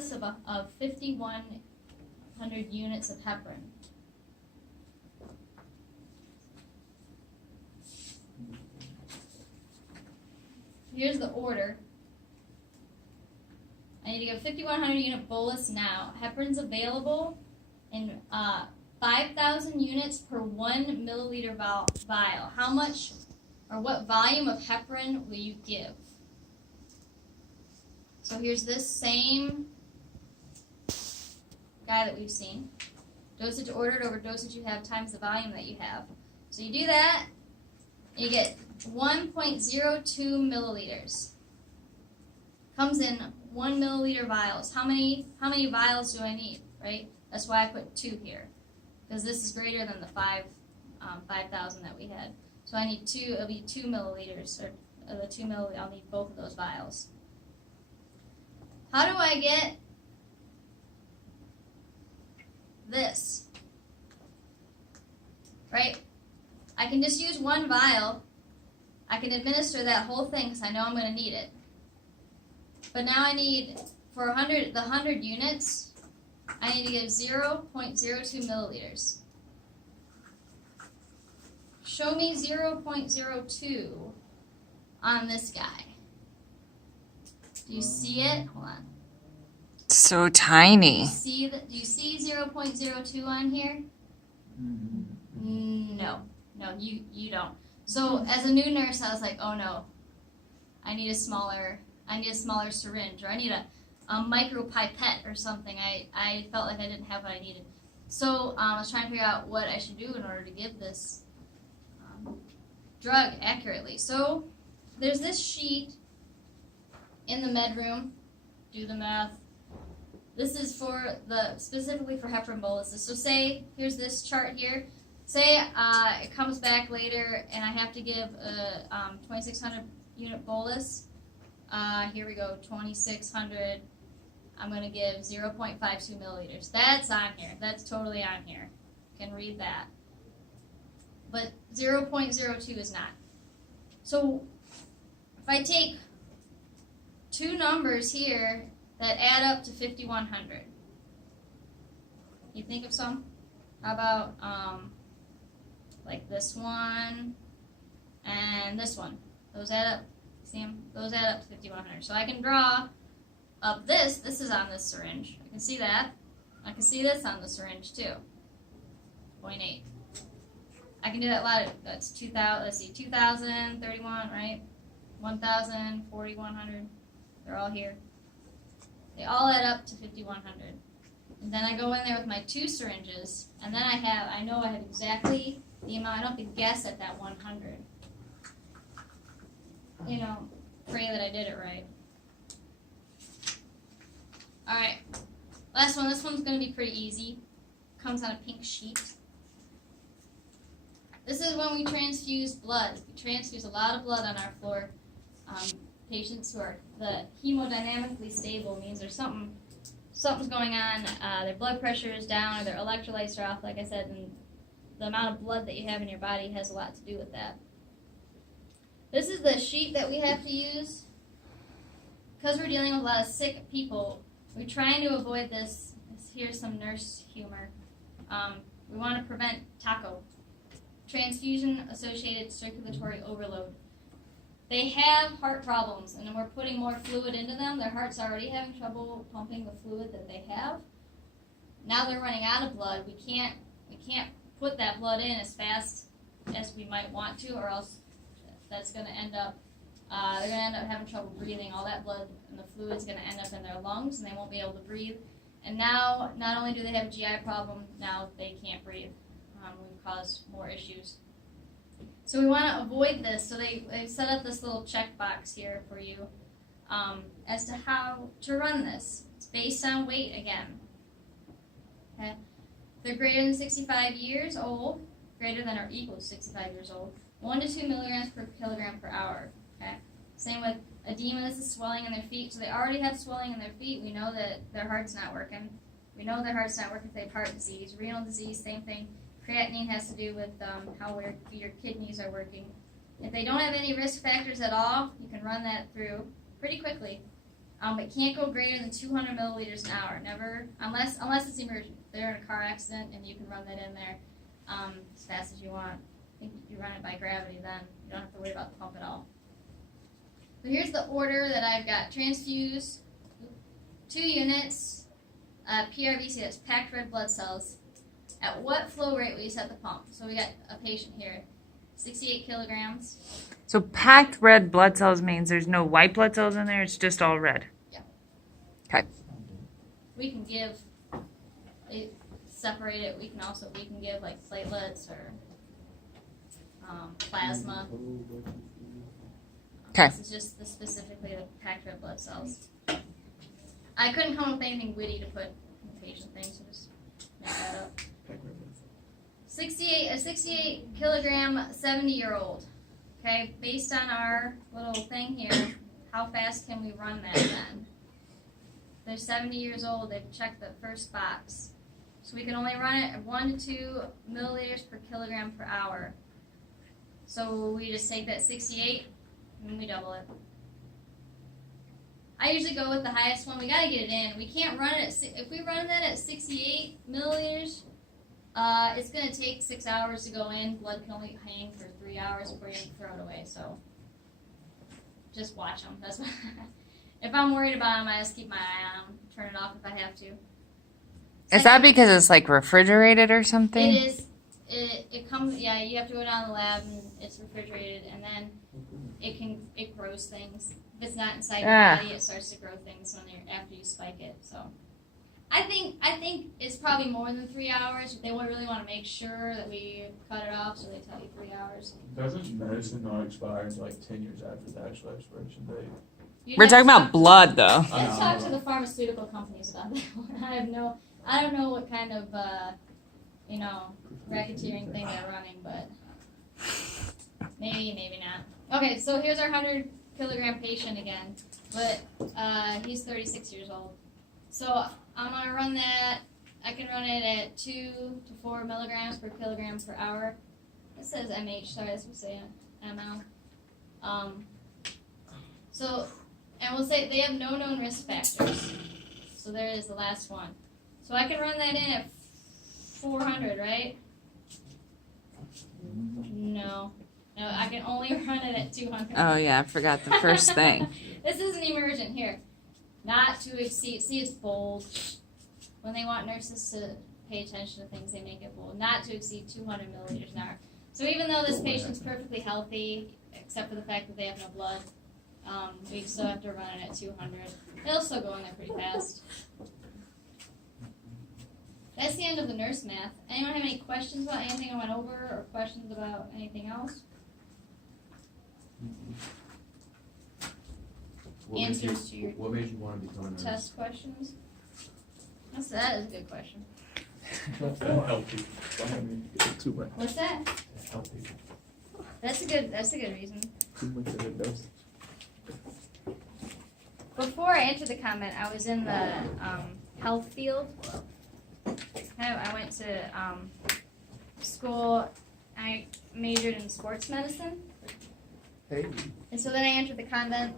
bolus of 5,100 units of heparin. Here's the order. I need to give 5,100 unit bolus now. Heparin's available in 5,000 units per 1 milliliter vial. How much or what volume of heparin will you give? So here's this same guy that we've seen. Dosage ordered over dosage you have times the volume that you have. So you do that, and you get 1.02 milliliters. Comes in 1 milliliter vials. How many vials do I need, right? That's why I put 2 here, because this is greater than the 5,000 that we had. So I need 2, it'll be 2 milliliters, or the 2 milliliters, I'll need both of those vials. How do I get this? Right? I can just use 1 vial. I can administer that whole thing because I know I'm going to need it. But now I need, for the 100 units, I need to give 0.02 milliliters. Show me 0.02 on this guy. Do you see it? Hold on. So tiny. Do you see 0.02 on here? No, you don't. So as a new nurse, I was like, oh no, I need a smaller syringe, or I need a micro pipette or something. I felt like I didn't have what I needed. So I was trying to figure out what I should do in order to give this drug accurately. So there's this sheet in the med room. Do the math. This is specifically for heparin boluses. So say, here's this chart here. Say it comes back later and I have to give a 2,600 unit bolus. Here we go, 2,600. I'm going to give 0.52 milliliters. That's on here. That's totally on here. You can read that. But 0.02 is not. So if I take 2 numbers here that add up to 5,100, you think of some? How about like this one and this one? Those add up. See them? Those add up to 5,100. So I can draw up this. This is on this syringe. I can see that. I can see this on the syringe too. 0.8. I can do that a lot. That's 2,000. Let's see, 2,000, 31, right? 1,000, 4,100. They're all here. They all add up to 5,100. And then I go in there with my 2 syringes, and then I know I have exactly the amount. I don't have to guess at that 100. Pray that I did it right. All right, last one. This one's going to be pretty easy. Comes on a pink sheet. This is when we transfuse blood. We transfuse a lot of blood on our floor. Patients who are the hemodynamically stable means there's something's going on. Their blood pressure is down, or their electrolytes are off, like I said, and the amount of blood that you have in your body has a lot to do with that. This is the sheet that we have to use. Because we're dealing with a lot of sick people, we're trying to avoid this. Here's some nurse humor. We want to prevent TACO, transfusion-associated circulatory overload. They have heart problems, and then we're putting more fluid into them. Their heart's already having trouble pumping the fluid that they have. Now they're running out of blood. We can't put that blood in as fast as we might want to, or else that's going to end up, they're going to end up having trouble breathing. All that blood and the fluid's going to end up in their lungs, and they won't be able to breathe. And now, not only do they have a GI problem, now they can't breathe. We've caused more issues. So we want to avoid this. So they set up this little checkbox here for you as to how to run this. It's based on weight again. Okay. If they're greater than 65 years old, greater than or equal to 65 years old, 1 to 2 milligrams per kilogram per hour. Okay. Same with edema. This is swelling in their feet. So they already have swelling in their feet. We know that their heart's not working. We know their heart's not working if they have heart disease. Renal disease, same thing. Creatinine has to do with how your kidneys are working. If they don't have any risk factors at all, you can run that through pretty quickly. It can't go greater than 200 milliliters an hour. Never, unless it's emergent. They're in a car accident, and you can run that in there as fast as you want. I think you run it by gravity, then you don't have to worry about the pump at all. So here's the order that I've got: transfuse, 2 units, PRVC, that's packed red blood cells. At what flow rate will you set the pump? So we got a patient here, 68 kilograms. So packed red blood cells means there's no white blood cells in there. It's just all red. Yeah. Okay. We can give it, separate it. We can give like platelets or plasma. Okay. This is just specifically the packed red blood cells. I couldn't come up with anything witty to put in the patient thing, so just make that up. 68 kilogram, 70-year-old. Okay, based on our little thing here, how fast can we run that then? They're 70 years old. They've checked the first box. So we can only run it at 1 to 2 milliliters per kilogram per hour. So we just take that 68 and we double it. I usually go with the highest one. We got to get it in. We can't run it if we run that at 68 milliliters, it's going to take 6 hours to go in. Blood can only hang for 3 hours before you have to throw it away. So just watch them. That's what if I'm worried about them, I just keep my eye on them. Turn it off if I have to. Is that because it's like refrigerated or something? It is. It comes. Yeah, you have to go down to the lab and it's refrigerated, and then it grows things. If it's not inside your body, it starts to grow things after you spike it. So, I think it's probably more than 3 hours. They really want to make sure that we cut it off, so they tell you 3 hours. Doesn't medicine not expire until like 10 years after the actual expiration date? We're talking about blood, though. Let's talk to the pharmaceutical companies about that one. I don't know what kind of racketeering thing they're running, but maybe not. Okay, so here's our 100 kilogram patient again, but he's 36 years old. So I'm gonna run that. I can run it at 2 to 4 milligrams per kilogram per hour. It says mH. Sorry, that's supposed to say ml. And we'll say they have no known risk factors. So there is the last one. So I can run that in at 400, right? No, I can only run it at 200. Oh, yeah, I forgot the first thing. This isn't emergent here. Not to exceed, see it's bold. When they want nurses to pay attention to things, they make it bold. Not to exceed 200 milliliters an hour. So even though this patient's perfectly healthy, except for the fact that they have no blood, we still have to run it at 200. It'll still go in there pretty fast. That's the end of the nurse math. Anyone have any questions about anything I went over, or questions about anything else? Answers to your what made you want to become a nurse? test questions? That is a good question. Help people. Too much. What's that? Help people. That's a good reason. Too much of a dose. Before I entered the comment, I was in the health field. I went to school. I majored in sports medicine. Hey. And so then I entered the convent,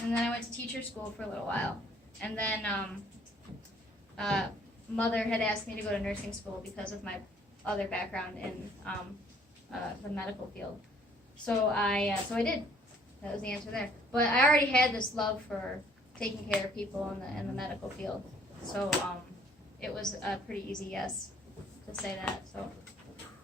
and then I went to teacher school for a little while. And then mother had asked me to go to nursing school because of my other background in the medical field. So I did. That was the answer there. But I already had this love for taking care of people in the medical field. So it was a pretty easy yes to say that. So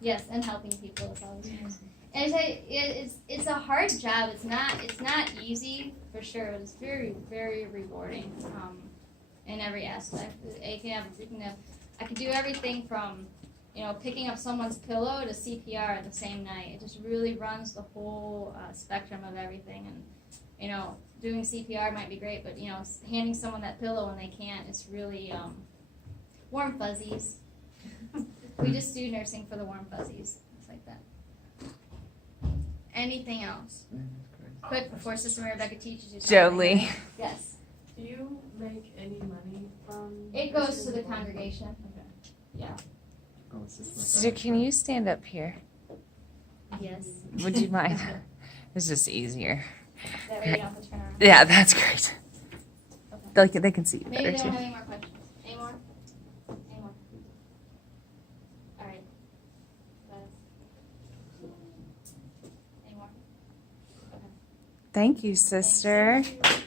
yes, and helping people is always nice. And it's a hard job. It's not easy for sure. It's very, very rewarding in every aspect. I can do everything from picking up someone's pillow to CPR the same night. It just really runs the whole spectrum of everything. And doing CPR might be great, but handing someone that pillow when they can't, it's really warm fuzzies. We just do nursing for the warm fuzzies. It's like that. Anything else? Quick, before Sister Mary Rebecca teaches you something. Jolie. Yes. Do you make any money from... It goes to the congregation. Okay. Yeah. So can you stand up here? Yes. Would you mind? It's just easier. That way you don't have to turn around. Yeah, that's great. Okay. they can see you Maybe better they too. don't have any more questions. Any more? Any more? All right. Any more? Okay. Thank you, sister. Thanks.